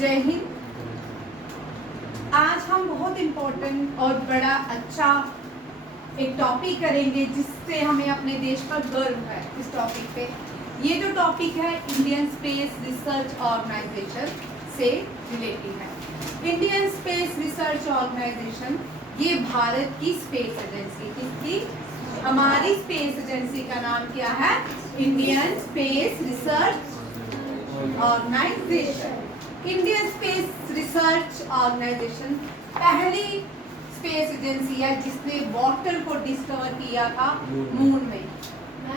जय हिंद। आज हम बहुत इम्पोर्टेंट और बड़ा अच्छा एक टॉपिक करेंगे जिससे हमें अपने देश पर गर्व है। इस टॉपिक पे ये जो टॉपिक है इंडियन स्पेस रिसर्च ऑर्गेनाइजेशन से रिलेटेड है। इंडियन स्पेस रिसर्च ऑर्गेनाइजेशन ये भारत की स्पेस एजेंसी, किसकी? हमारी स्पेस एजेंसी का नाम क्या है? Indian space research organisation. Indian space research organisation पहली स्पेस एजेंसी है जिसने वाटर को डिस्कवर किया था मून में।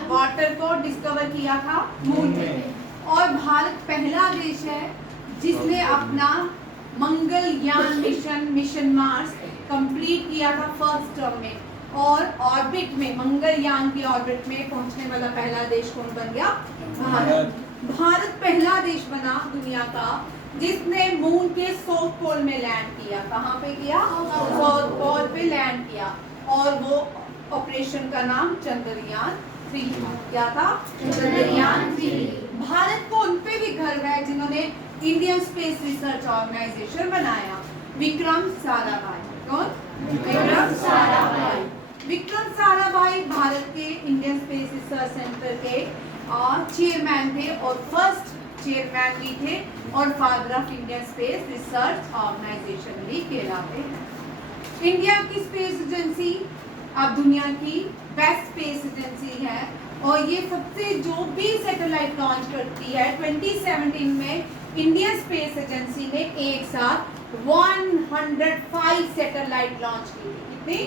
वाटर को डिस्कवर किया था मून में। और भारत पहला देश है जिसने अपना मंगलयान मिशन मार्स कंप्लीट किया था फर्स्ट टर्म में। और ऑर्बिट में, मंगलयान की ऑर्बिट में पहुंचने वाला पहला देश कौन बन गया? भारत। भारत पहला देश बना दुनिया का जिसने मून के साउथ पोल में लैंड किया। कहाँ पे किया? साउथ पोल पे लैंड किया। और वो ऑपरेशन का नाम चंद्रयान 3 क्या था? चंद्रयान 3। भारत को उन पे भी गर्व है जिन्होंने इंडियन स्पेस रिसर्च ऑर्गेनाइजेशन बनाया। विक्रम साराभाई। कौन? विक्रम साराभाई। विक्रम साराभाई भारत के इंडियन स्पेस रिसर्च सेंटर के चेयरमैन थे और फर्स्ट चेयरमैन भी थे और father of Indian space research organisation भी कहलाते हैं। इंडिया की स्पेस एजेंसी अब दुनिया की बेस्ट स्पेस एजेंसी है और ये सबसे जो भी सैटेलाइट लॉन्च करती है। 2017 में इंडियन स्पेस एजेंसी ने एक साथ 105 सैटेलाइट लॉन्च की थी। कितनी?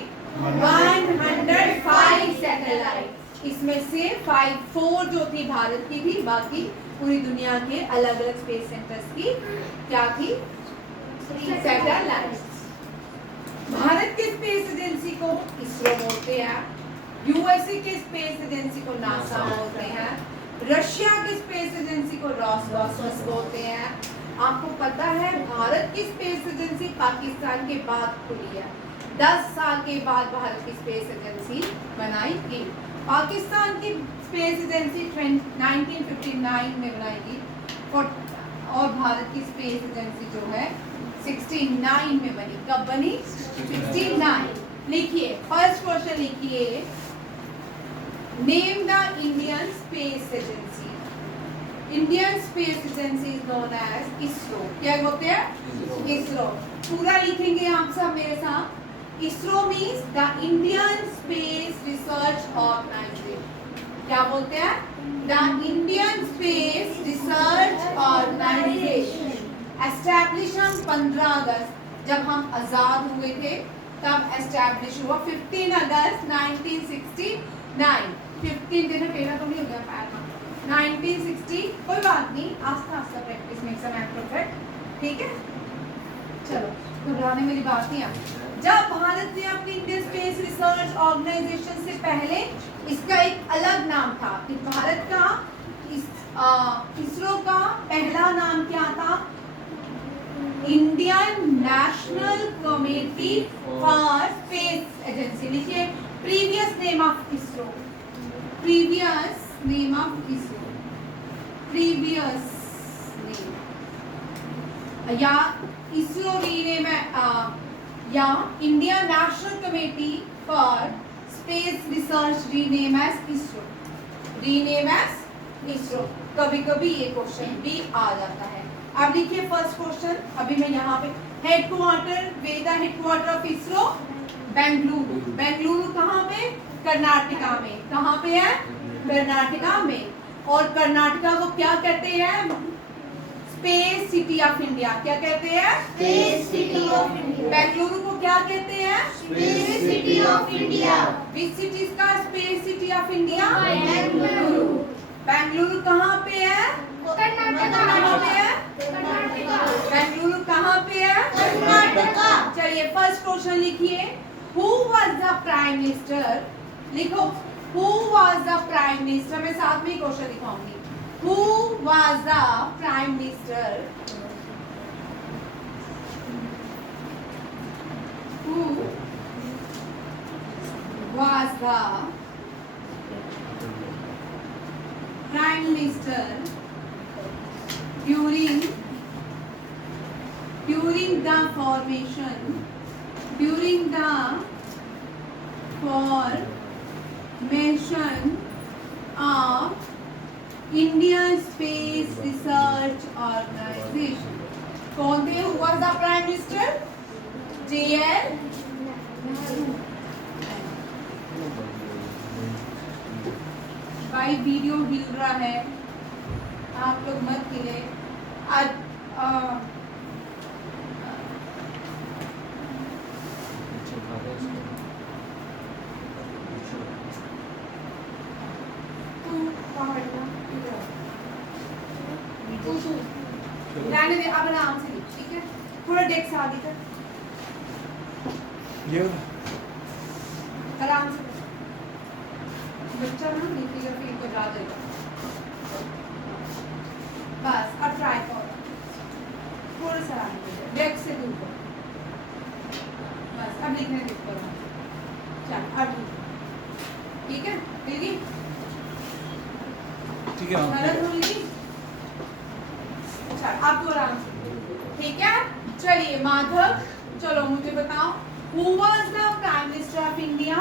105 सैटेलाइट। इसमें से 4 जो थी भारत की थी, बाकी पूरी दुनिया के अलग अलग स्पेस सेंटर्स की क्या थी? सैटेलाइट। भारत के स्पेस एजेंसी को इसरो बोलते हैं, यूएसए के स्पेस एजेंसी को नासा बोलते हैं, रशिया के स्पेस एजेंसी को रॉसकॉस्मोस बोलते हैं। आपको पता है भारत की स्पेस एजेंसी पाकिस्तान के बाद खुली है। 10 साल के बाद भारत की स्पेस एजेंसी बनाई गई। पाकिस्तान की स्पेस एजेंसी 1959 में बनाई गई और भारत की स्पेस एजेंसी जो है 69 में बनी। कब बनी? 69। लिखिए, फर्स्ट क्वेश्चन लिखिए, name the Indian space agency. Indian space agency is known as ISRO. क्या बोलते हैं? इसरो। पूरा लिखेंगे आप सब मेरे साथ। ISRO means the Indian space research organisation. क्या बोलते हैं? The Indian space research organisation. Establish हम 15 अगस्त जब हम आजाद हुए थे तब एस्टैब्लिश हुआ। 15 अगस्त 1969। 15 दिन पहला तो नहीं हो गया पैर में। 1960। कोई बात नहीं, आस्ता आस्ता practice makes a man perfect. ठीक है, चलो घबराने मेरी बात नहीं है। जब भारत ने अपनी इंडियन स्पेस रिसर्च ऑर्गेनाइजेशन से पहले इसका एक अलग नाम था कि भारत का इसरो का पहला नाम क्या था? Indian National Committee for Space Agency. लिखिए, previous name of ISRO. Previous name of ISRO. Previous name या इसरो रीनेम या Indian National Committee for Space Research rename as ISRO. Rename as ISRO. कभी कभी ये क्वेश्चन भी आ जाता है। अब लिखिए फर्स्ट क्वेश्चन। अभी मैं यहाँ पे headquarter, Veda headquarter of ISRO Bengaluru. Bengaluru कहाँ पे? कर्नाटका में। कहाँ पे है? कर्नाटका में। और कर्नाटका को क्या कहते हैं? Space city of India. क्या कहते हैं? Space city of India. Bengaluru को क्या कहते हैं? Space city of India. Which city is का space city of India? Bengaluru. Bengaluru कहाँ पे है? कर्नाटका। कहाँ पे है? कर्नाटका। बेंगलुरु कहाँ पे है? कर्नाटका। चलिए फर्स्ट क्वेश्चन लिखिए, who was the prime minister. लिखो, who was the prime minister. मैं साथ में ही क्वेश्चन लिखाऊंगी। Who was the Prime Minister? Who was the Prime Minister during during the formation of Indian Space Research Organization. कौन थे? Who was the Prime Minister? JL भाई video हिल रहा है, आप लोग मत हिले। आज तू कहाँ बैठा? रहने दे, अब आराम से लिख, ठीक है? थोड़ा डेस्क आगे कर, आराम से। बच्चा ना लिखेगा फिर इनको याद रहेगा। बस अब ट्राई करो, थोड़ा सा आगे डेस्क से दूर करो। बस अब लिखने दे करो। चल अब ठीक है? दीदी ठीक है गलत होगी। चल अब तो आराम से, ठीक है? चलिए माधव, चलो मुझे बताओ, who was the Prime Minister of India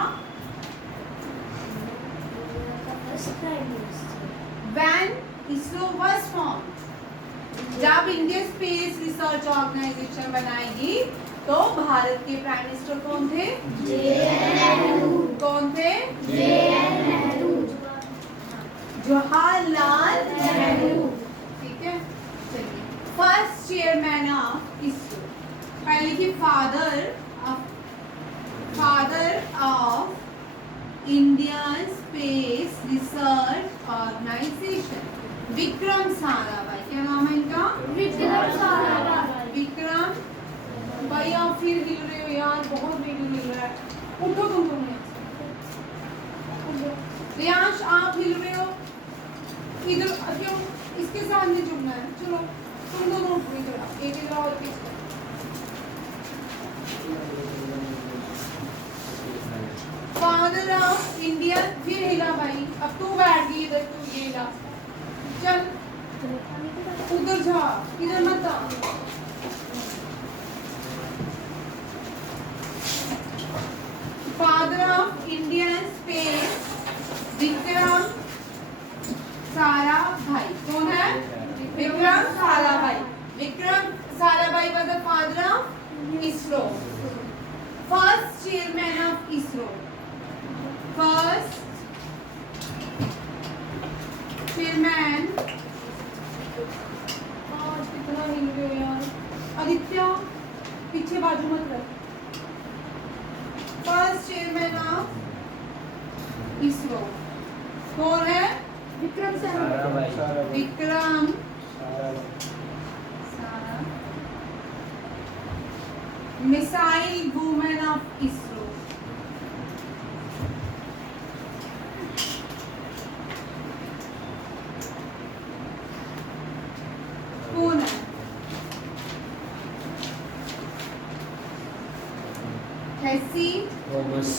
when ISRO was formed? जब इंडियन स्पेस रिसर्च ऑर्गेनाइजेशन बनाएगी तो भारत के प्राइम मिनिस्टर कौन थे? कौन थे? जवाहरलाल नेहरू। ठीक है, चलिए। फर्स्ट चेयरमैन ऑफ इसरो, पहले की father of Indian space research organisation Vikram Sarabhai. क्या नाम है इनका? विक्रम भाई। आप फिर हिल रहे हो यार, बहुत वीडियो हिल रहा है। उठो तुम दोनों यहाँ से। रियांश आप हिल रहे हो, इधर क्यों? इसके सामने जुड़ना है। चलो तुम दोनों उठो, इधर आओ, एक इधर आओ, एक इधर। फादर ऑफ इंडिया, फिर हिला भाई। अब तू बैठ गई इधर, तू ये हिला। चल उधर जा, इधर मत आ। Father of Indian space Vikram Sarabhai. कौन है? Vikram Sarabhai. Vikram Sarabhai was the father of ISRO. First chairman of ISRO. First chairman। आज कितना हिल रहे हो यार। आदित्य पीछे बाजू मत रख। फर्स्ट चेयरमैन ऑफ इसरो कौन है? Vikram Sarabhai. Vikram missile women of ISRO कौन है? हेसी थॉमस।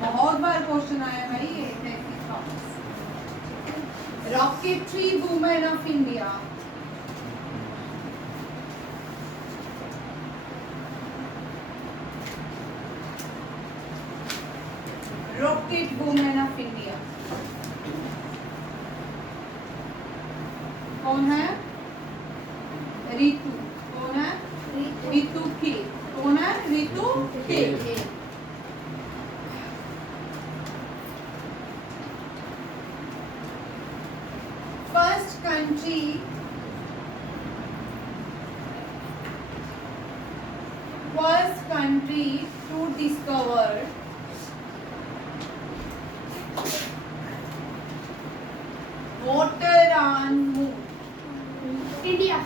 बहुत बार क्वेश्चन आया भाई ये, Tessy Thomas. Rocketry women of India rocket women of India कौन है? रितु। कौन है? रितु के। कौन है? रितु के। First country to discover water on moon. India.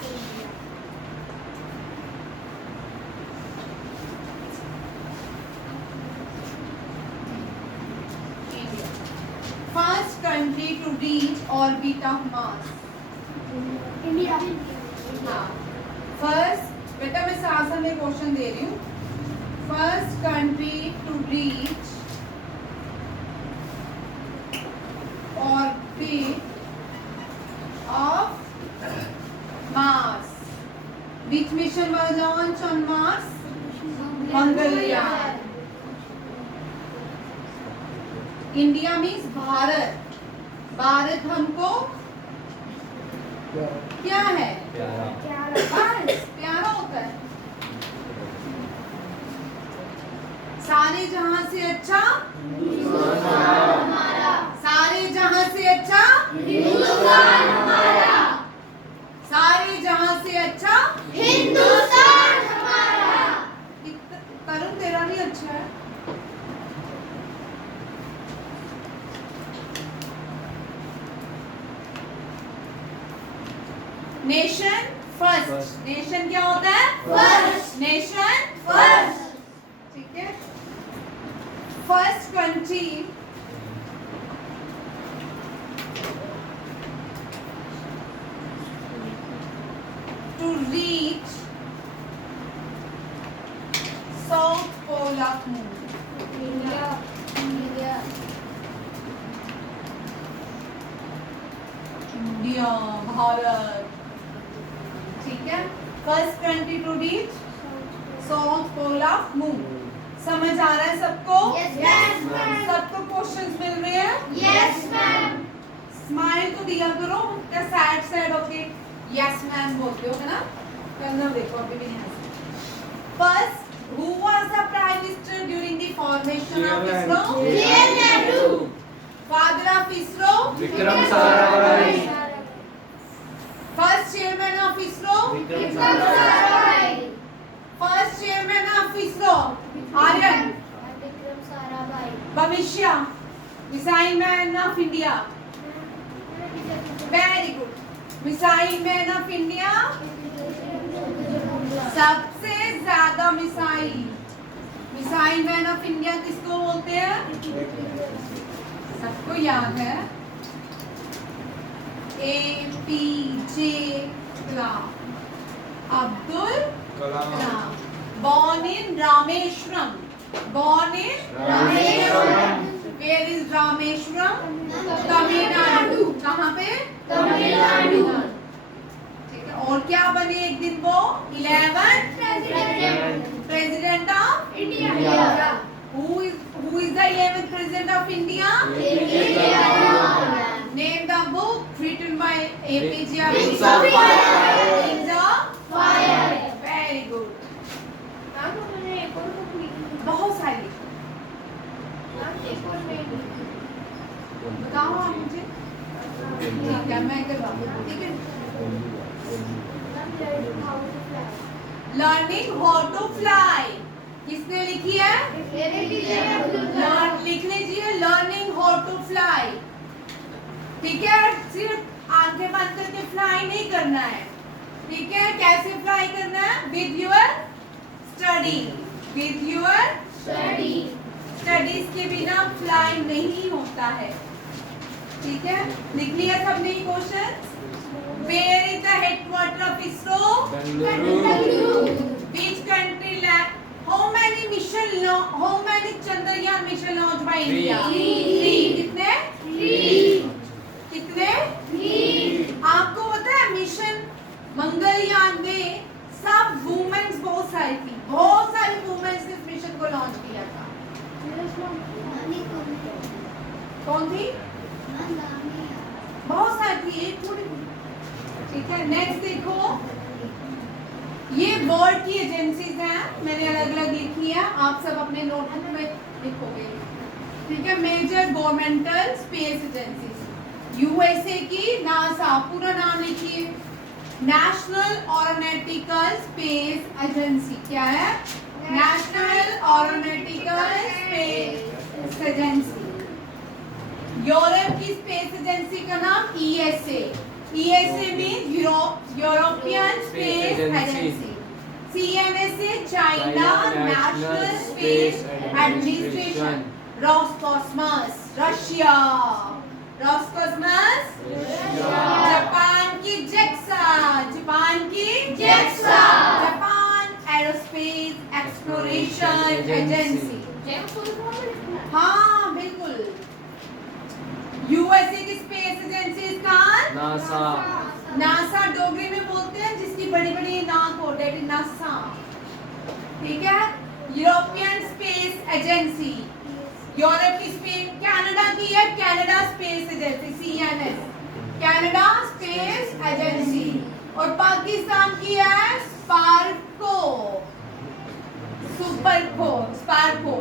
India. First country to reach orbit of Mars. India. हाँ, फर्स्ट बेटा मैं साथ में क्वेश्चन दे रही हूँ। First country to reach orbit of Mars Which mission was launched on Mars? Mangalyaan. India means Bharat. Bharat हमको क्या है? बस प्यारा होता है. सारे जहां से अच्छा सारे जहां से अच्छा हिंदुस्तान हमारा. सारे जहां से अच्छा हिंदुस्तान हमारा. तरुण तेरा नहीं अच्छा है. Nation first. नेशन क्या होता है? First. Nation first. ठीक है. First country to reach South Pole of Moon. India. India. India, Bharat. ठीक है. First country to reach South Pole of Moon. समझ आ रहा है सबको? Yes, ma'am. सबको क्वेश्चंस मिल रहे हैं? Yes, ma'am. स्माइल तो दिया करो. क्या सैड सैड होके यस मैम बोलते हो, है ना? करना देखो अभी भी नहीं है. First, who was the prime minister during the formation of ISRO? Jawaharlal Nehru. Father of ISRO? Vikram Sarabhai. First chairman of ISRO? Vikram Sarabhai. First chairman of ISRO? Aryan. Vikram Sarabhai. भविष्य. Missile man of India. Very good. Missile man of India. सबसे ज्यादा missile man of India किसको बोलते हैं? सबको याद है. APJ Kalam. Abdul Kalam. Born in Rameshwaram. Born in Rameswaram. Where is Rameshwaram? Tamil Nadu. कहाँ पे? तमिलनाडु. ठीक है. और क्या बने एक दिन वो? 11th president. President of India. Who is the 11th President of India? India. Name the book written by APJ Wings Abdul of Fire. Wings of Fire. Very good. बहुत सारी. बताओ आप मुझे. ठीक है मैं करवाऊँ. ठीक है. Learning how to fly. किसने लिखी है? लिख लीजिए. Learning how to fly. ठीक है. सिर्फ आंखें बंद करके फ्लाई नहीं करना है. ठीक है. कैसे फ्लाई करना है? With your study. With your studies के बिना फ्लाई नहीं होता है. ठीक है. लिख लिया सबने question. Where is the headquarters of ISRO? Bengaluru. Which country lab? How many Chandrayaan mission launched by India? 3. कितने? 3. आपको पता है मिशन मंगलयान में सब वुमेन्स बहुत सारी थी. बहुत सारी वुमेन्स ने इस मिशन को लॉन्च किया था. कौन थी? बहुत सारी थी. एक थोड़ी. ठीक है. नेक्स्ट देखो. ये बोर्ड की एजेंसीज हैं. मैंने अलग अलग लिखी है. आप सब अपने नोटबुक में लिखोगे. ठीक है. Major governmental space agencies. USA की नासा. पूरा नाम लिखिए. National aeronautical space agency. क्या है? National aeronautical space agency. Europe की स्पेस एजेंसी का नाम ESA. ESA means European space agency. CNSA China national space administration. Roscosmos Russia. Roscosmos Japan की JAXA. जापान की JAXA. Japan aerospace exploration agency. हाँ बिल्कुल. USA की स्पेस एजेंसी का NASA. NASA Dogri में बोलते हैं जिसकी बड़ी बड़ी नाक हो. ठीक है। यूरोपियन स्पेस एजेंसी, यूरोप की स्पेस, कनाडा की है Canada space agency CNS, Canada space agency. और पाकिस्तान की है स्पार्को, सुपरको, स्पार्को।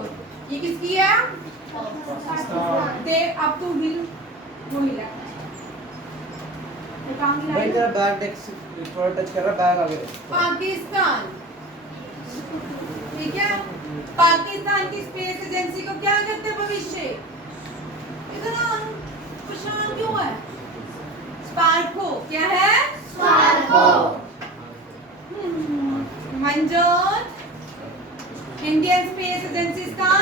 ये किसकी है? दे अब तू हिल, वो हिला भाई तेरा बैग टेक्स थोड़ा टच कर रहा, बैग आगे पाकिस्तान, ठीक है। पाकिस्तान की स्पेस एजेंसी को क्या कहते हैं भविष्य? इतना परेशान क्यों है? स्पार्को क्या है? Suparco. Manjot, Indian space agency का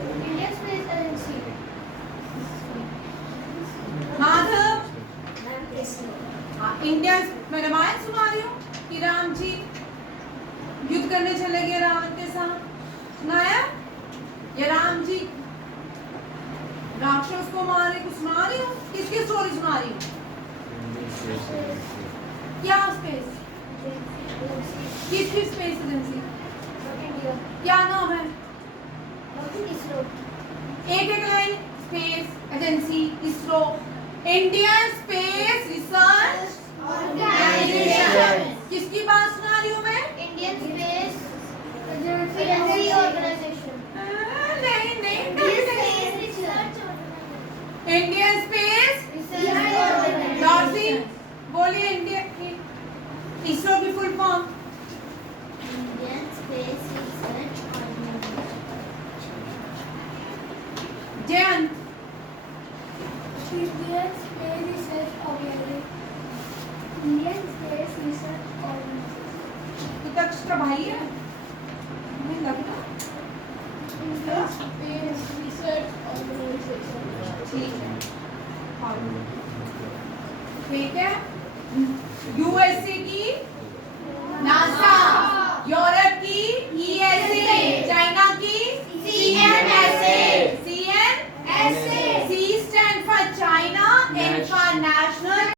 Indian space agency. Madhav, Indian, मैं रामायण सुना रही हूँ कि राम जी युद्ध करने चले गए रावण के साथ, सुनाया? या राम जी राक्षस को मारे, कुछ सुना रही हूँ? किसकी स्टोरी सुना रही हूँ? क्या स्पेस, किसकी स्पेस एजेंसी, क्या नाम है? एक एक line, space agency, ISRO, Indian space research organisation. किसकी बात सुना रही हूँ मैं? Indian space agency organisation. नहीं नहीं, इंडियन स्पेस डॉर्सी, बोलिए इंडियन, इसरो की full form. Indian space research organisation. Jayant, Indian space research organisation. Indian space research organisation. तू तक का भाई है? नहीं लगता। Indian space research organisation. ठीक है, ठीक है। यूएसए की नासा, यूरोप की